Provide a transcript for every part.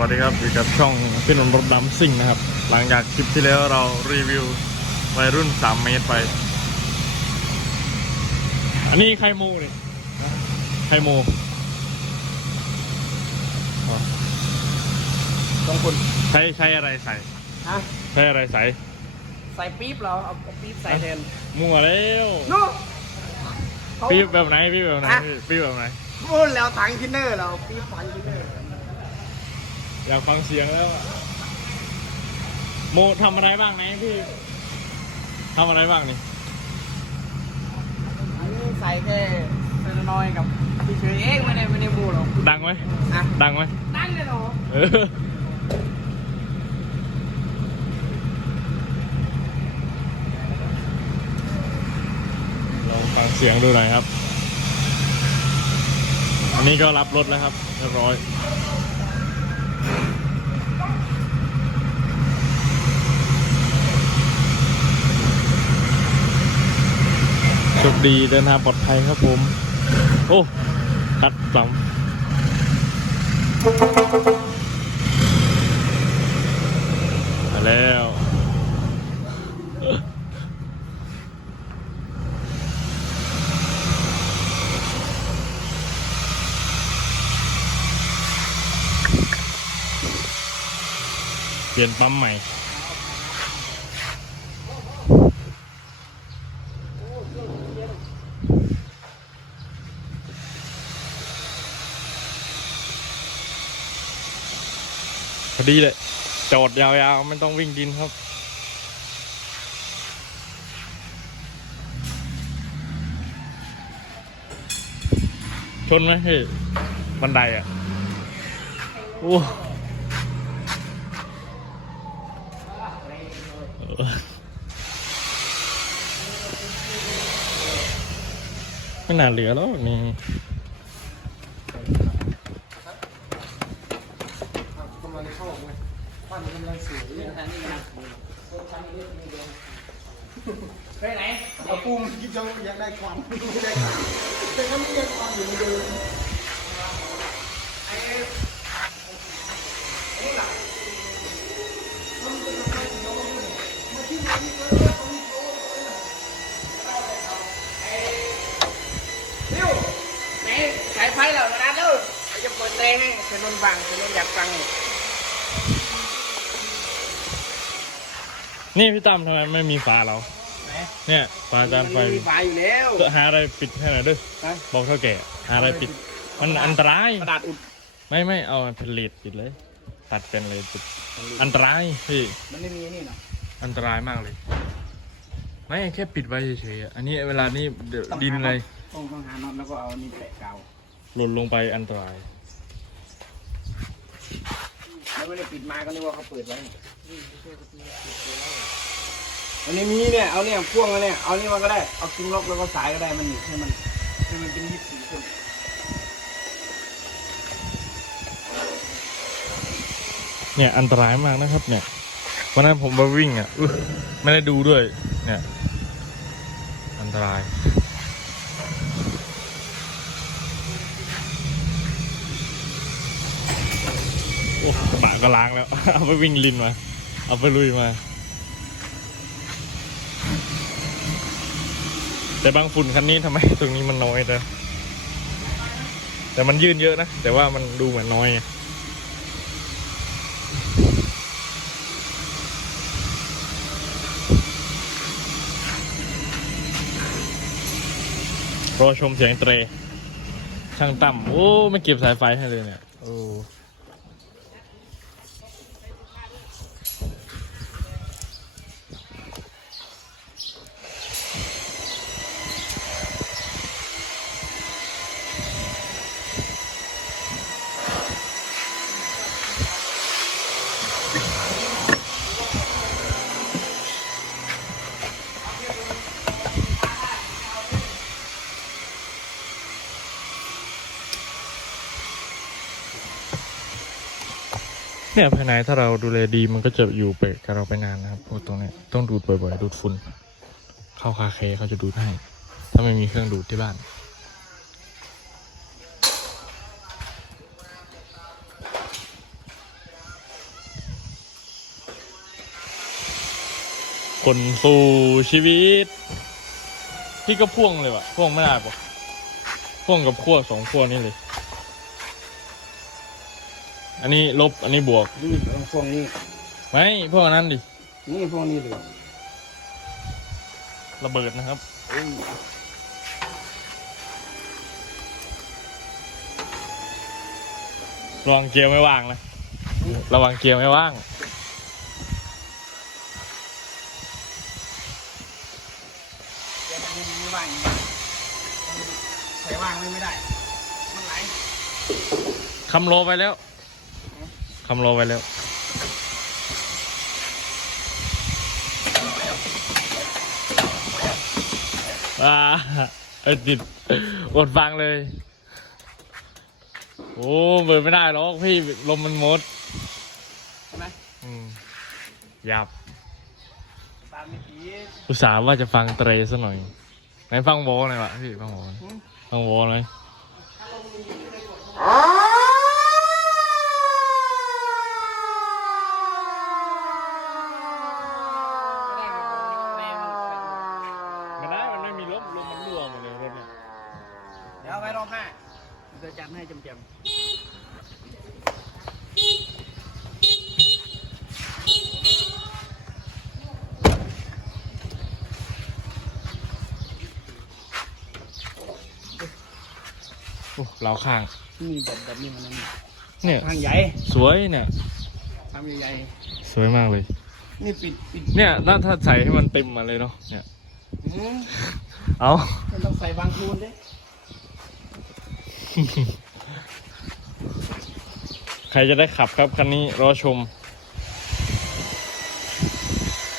วัสดีครับอยู่กับช่องพี่นนท์รถดำซิ่งนะครับ หลังจากคลิปที่แล้วเรารีวิววัยรุ่น 3 เมตรไป อันนี้ไข่โมนี่ไข่โมอ๋อต้องคนใช้ใช้อะไรใส่ฮะใช้อะไรใส่ใส่ปี๊บเราเอาเอาปี๊บใส่แทนมั่วแล้วนู้ปี๊บแบบไหนปี๊บแบบไหนฮะพี่ปี๊บแบบไหนพูดแล้วถังทินเนอร์เราปี๊บถังทินเนอร์ อยากฟังเสียงแล้วอะโมทำอะไรบ้างไหนพี่ทำอะไรบ้างนี่อันนี้ใส่แค่เซนน้อยกับพี่เฉยเองไม่ได้ไม่ได้มูหรอกดังไหมอะดังไหมตั้งเลยเหรอเออลองฟังเสียงดูหน่อยครับ อันนี้ก็รับรถแล้วครับเรียบร้อย โชคดีเดินทางปลอดภัยครับผม โอ้ ตัดสำมาแล้ว เปลี่ยนปั๊มใหม่พอดีเลยจอดยาวๆไม่ต้องวิ่งดินครับชนไหมพี่บันไดอะโอ้เออ ไม่น่าเหลือแล้วนี่กำลังเข้าไงบ้านกำลังสวยเนี่ยอันนี้นะไปไหนเอาปูมคิดจะอยากได้ความไม่ได้ความแต่ก็ไม่ได้ความอยู่เหมือนเดิม เพลงให้เชนนท์ฟังเชนนท์อยากฟังนี่พี่ตั้มทำไมไม่มีฝาเราไหนเนี่ยฝาจานไฟมันมีไฟอยู่แล้วหาอะไรปิดให้หน่อยด้วยนะบอกเท่าแก่หาอะไรปิด มันอันตราย กระดาษอุดไม่ไม่เอาเป็นเลดปิดเลย ตัดเป็นเลดปิด อันตรายพี่ มันไม่มีนี่เนาะ อันตรายมากเลย ไม่แค่ปิดไว้เฉยๆอะอันนี้เวลานี้เดี๋ยวดินอะไรต้องต้องหาน็อตแล้วก็เอานี่แปะกาวหล่นลงไปอันตรายแล้ว ไม่ได้ปิดมาก็นึกว่าเขาเปิดไว้อันนี้มีเนี่ย เอาเนี่ยพ่วงแล้วเนี่ย เอานี่มาก็ได้ เอาซิงล็อกแล้วก็สายก็ได้ มันให้มันให้มันเป็นยี่สิบสี่คนเนี่ยอันตรายมากนะครับ เนี่ยวันนั้นผมไปวิ่งอะอุ๊ยไม่ได้ดูด้วย เนี่ย อันตราย กระบะก็ล้างแล้ว เอาไปวิ่งลินมา เอาไปลุยมา แต่บางฝุ่นคันนี้ทำไมตรงนี้มันน้อยแต่แต่มันยื่นเยอะนะ แต่ว่ามันดูเหมือนน้อยรอชมเสียงเตรช่างต่ำโอ้ ไม่เก็บสายไฟให้เลยเนี่ย โอ้ เนี่ยภายในถ้าเราดูแลดีมันก็จะอยู่ไปกับเราไปนานนะครับพวกตรงนี้ต้องดูดบ่อยๆดูดฝุ่นเข้าคาเคเขาจะดูดให้ ถ้าไม่มีเครื่องดูดที่บ้านคนสู่ชีวิต พี่ก็พ่วงเลยวะพ่วงไม่ได้ปะพ่วงกับขั้วสองขั้วนี่เลย อันนี้ลบ อันนี้บวก นี่พวกนี้ ไม่พวกอันนั้นดิ นี่พวกนี้เลยระเบิดนะครับระวังเกียร์ไม่ว่างนะ ระวังเกียร์ไม่ว่างเดี๋ยวมันไม่ว่างใส่ว่างไม่ได้ มันไหลคำโลไปแล้ว คำโลไปแล้วว้าเอ้ยติดอดฟังเลย โอ้เปิดไม่ได้หรอกพี่ลมมันหมดใช่ไหมอืมยับตามไม่ผีอุตส่าห์ว่าจะฟังเตรซะหน่อยไหนฟังโวหน่อยวะพี่ฟังโวหน่อยฟังโวหน่อย ก็ได้แรง ไม่ได้ มันไม่มีลมลมมันรั่วหมดเลยรถเนี่ย เดี๋ยวเอาไว้รอบหน้าเดี๋ ยวจัดให้จำจำโอ้เราข้าง นี่แบบแบบนี้มันนั่นนี่เนี่ย ทางใหญ่สวยเนี่ย ทางใหญ่สวยมากเลย ๆนี่ปิดปิดเนี่ยน่าถ้าใส่ให้มันเต็มมาเลยเนาะเนี่ยอืมเอามันต้องใส่บางคูณด้วย ใครจะได้ขับครับคันนี้รอชม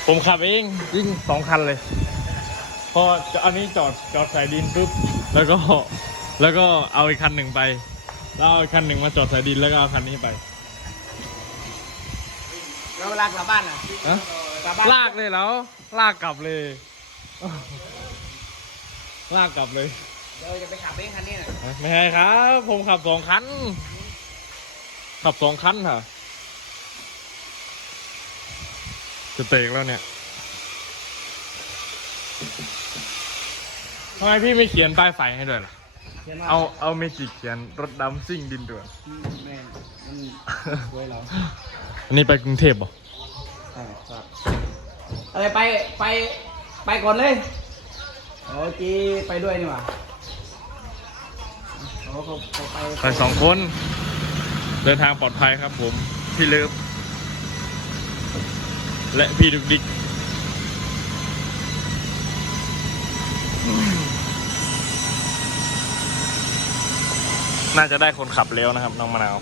ผมขับเองยิ่งสองคันเลย พอจะอันนี้จอดจอดใส่ดินปุ๊บแล้วก็แล้วก็เอาอีกคันหนึ่งไป แล้วเอาอีกคันหนึ่งมาจอดใส่ดินแล้วก็เอาคันนี้ไปแล้วเวลากลับบ้านอะฮะกลับบ้านลากเลยแล้ว ลากกลับเลย ลากกลับเลย เดี๋ยวจะไปขับเองคันนี้น่ะไม่ใช่ครับ ผมขับสองคัน ขับสองคันค่ะ จะเตกแล้วเนี่ยทำไมพี่ไม่เขียนป้ายไฟให้ด้วยล่ะขียนว่เอาเอาเมจิกเขียนรถดำซิ่งดินด่วนอืมแม่งมันสวยเราอันนี้ไปกรุงเทพเหรอใช่ครับอะไรไปไปไปก่อนเลยโอ้จีไปด้วยนี่หว่าโอ้เขาเขา ไปสองคน เดินทางปลอดภัยครับผม พี่เลิฟและพี่ดุกดิกน่าจะได้คนขับแล้วนะครับ น้องมะนาว